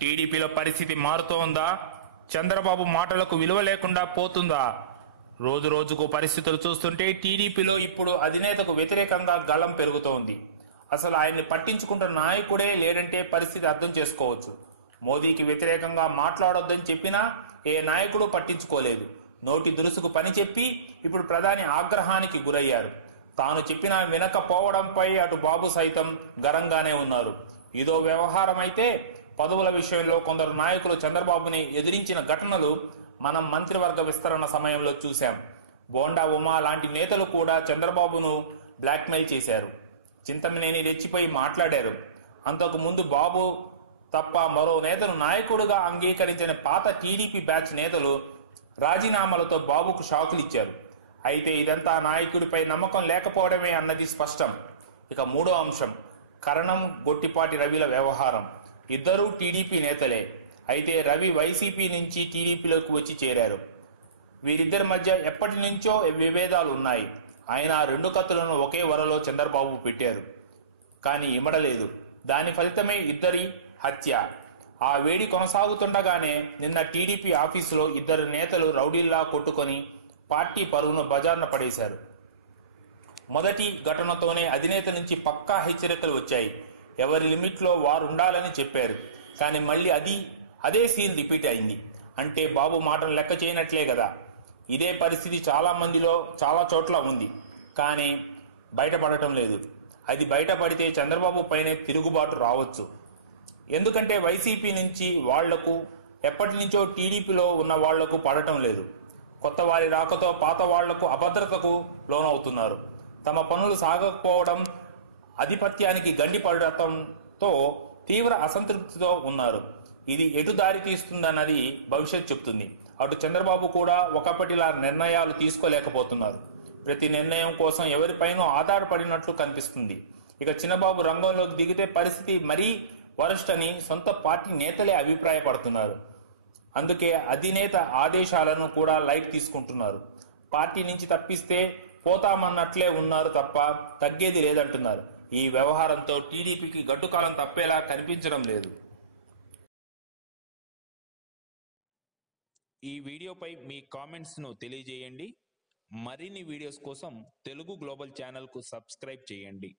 టీడీపీలో పరిస్థితి మారుతోందా? చంద్రబాబు మాటలకు విలువ లేకుండా పోతుందా? రోజు రోజుకు పరిస్థితులు చూస్తుంటే టీడీపీలో ఇప్పుడు అధినేతకు వ్యతిరేకంగా గళం పెరుగుతోంది. అసలు ఆయన్ని పట్టించుకుంటున్న నాయకుడే లేడంటే పరిస్థితి అర్థం చేసుకోవచ్చు. మోదీకి వ్యతిరేకంగా మాట్లాడొద్దని చెప్పినా ఏ నాయకుడు పట్టించుకోలేదు. నోటి దురుసుకు పని చెప్పి ఇప్పుడు ప్రధాని ఆగ్రహానికి గురయ్యారు. తాను చెప్పినా వినకపోవడంపై అటు బాబు సైతం గరంగానే ఉన్నారు. ఇదో వ్యవహారం అయితే పదవుల విషయంలో కొందరు నాయకులు చంద్రబాబుని ఎదిరించిన ఘటనలు మనం మంత్రివర్గ విస్తరణ సమయంలో చూశాం. బోండా ఉమా లాంటి నేతలు కూడా చంద్రబాబును బ్లాక్మెయిల్ చేశారు. చింతమనేని రెచ్చిపోయి మాట్లాడారు. అంతకు ముందు బాబు తప్ప మరో నేతను నాయకుడిగా అంగీకరించిన పాత టీడీపీ బ్యాచ్ నేతలు రాజీనామాలతో బాబుకు షాకులు ఇచ్చారు. అయితే ఇదంతా నాయకుడిపై నమ్మకం లేకపోవడమే అన్నది స్పష్టం. ఇక మూడో అంశం కరణం గొట్టిపాటి రవిల వ్యవహారం. ఇద్దరూ టీడీపీ నేతలే. అయితే రవి వైసీపీ నుంచి టీడీపీలోకి వచ్చి చేరారు. వీరిద్దరి మధ్య ఎప్పటి నుంచో విభేదాలు ఉన్నాయి. ఆయన రెండు కత్తులను ఒకే వరలో చంద్రబాబు పెట్టారు, కానీ ఇమడలేదు. దాని ఫలితమే ఇద్దరి హత్య. ఆ వేడి కొనసాగుతుండగానే నిన్న టీడీపీ ఆఫీసులో ఇద్దరు నేతలు రౌడీల్లా కొట్టుకొని పార్టీ పరువును బజార్న పడేశారు. మొదటి ఘటనతోనే అధినేత నుంచి పక్కా హెచ్చరికలు వచ్చాయి. ఎవరి లిమిట్లో వారు ఉండాలని చెప్పారు. కానీ మళ్ళీ అదే సీన్ రిపీట్ అయింది. అంటే బాబు మాటను లెక్క చేయనట్లే కదా. ఇదే పరిస్థితి చాలా మందిలో చాలా చోట్ల ఉంది, కానీ బయటపడటం లేదు. అది బయటపడితే చంద్రబాబు పైనే తిరుగుబాటు రావచ్చు. ఎందుకంటే వైసీపీ నుంచి వాళ్లకు ఎప్పటి నుంచో టీడీపీలో ఉన్న వాళ్లకు పడటం లేదు. కొత్త వారి రాకతో పాత వాళ్లకు అభద్రతకు లోనవుతున్నారు. తమ పనులు సాగకపోవడం, ఆధిపత్యానికి గండి పడటంతో తీవ్ర అసంతృప్తితో ఉన్నారు. ఇది ఎటు దారి తీస్తుందన్నది భవిష్యత్ చెప్తుంది. అటు చంద్రబాబు కూడా ఒకప్పటిలా నిర్ణయాలు తీసుకోలేకపోతున్నారు. ప్రతి నిర్ణయం కోసం ఎవరిపైనో ఆధారపడినట్లు కనిపిస్తుంది. ఇక చిన్నబాబు రంగంలోకి దిగితే పరిస్థితి మరీ వరస్ట్ అని సొంత పార్టీ నేతలే అభిప్రాయపడుతున్నారు. అందుకే అధినేత ఆదేశాలను కూడా లైట్ తీసుకుంటున్నారు. పార్టీ నుంచి తప్పిస్తే పోతామన్నట్లే ఉన్నారు తప్ప తగ్గేది లేదంటున్నారు. ఈ వ్యవహారంతో టీడీపీకి గడ్డుకాలం తప్పేలా కనిపించడం లేదు. ఈ వీడియోపై మీ కామెంట్స్ను తెలియజేయండి. మరిన్ని వీడియోస్ కోసం తెలుగు గ్లోబల్ ఛానల్కు సబ్స్క్రైబ్ చేయండి.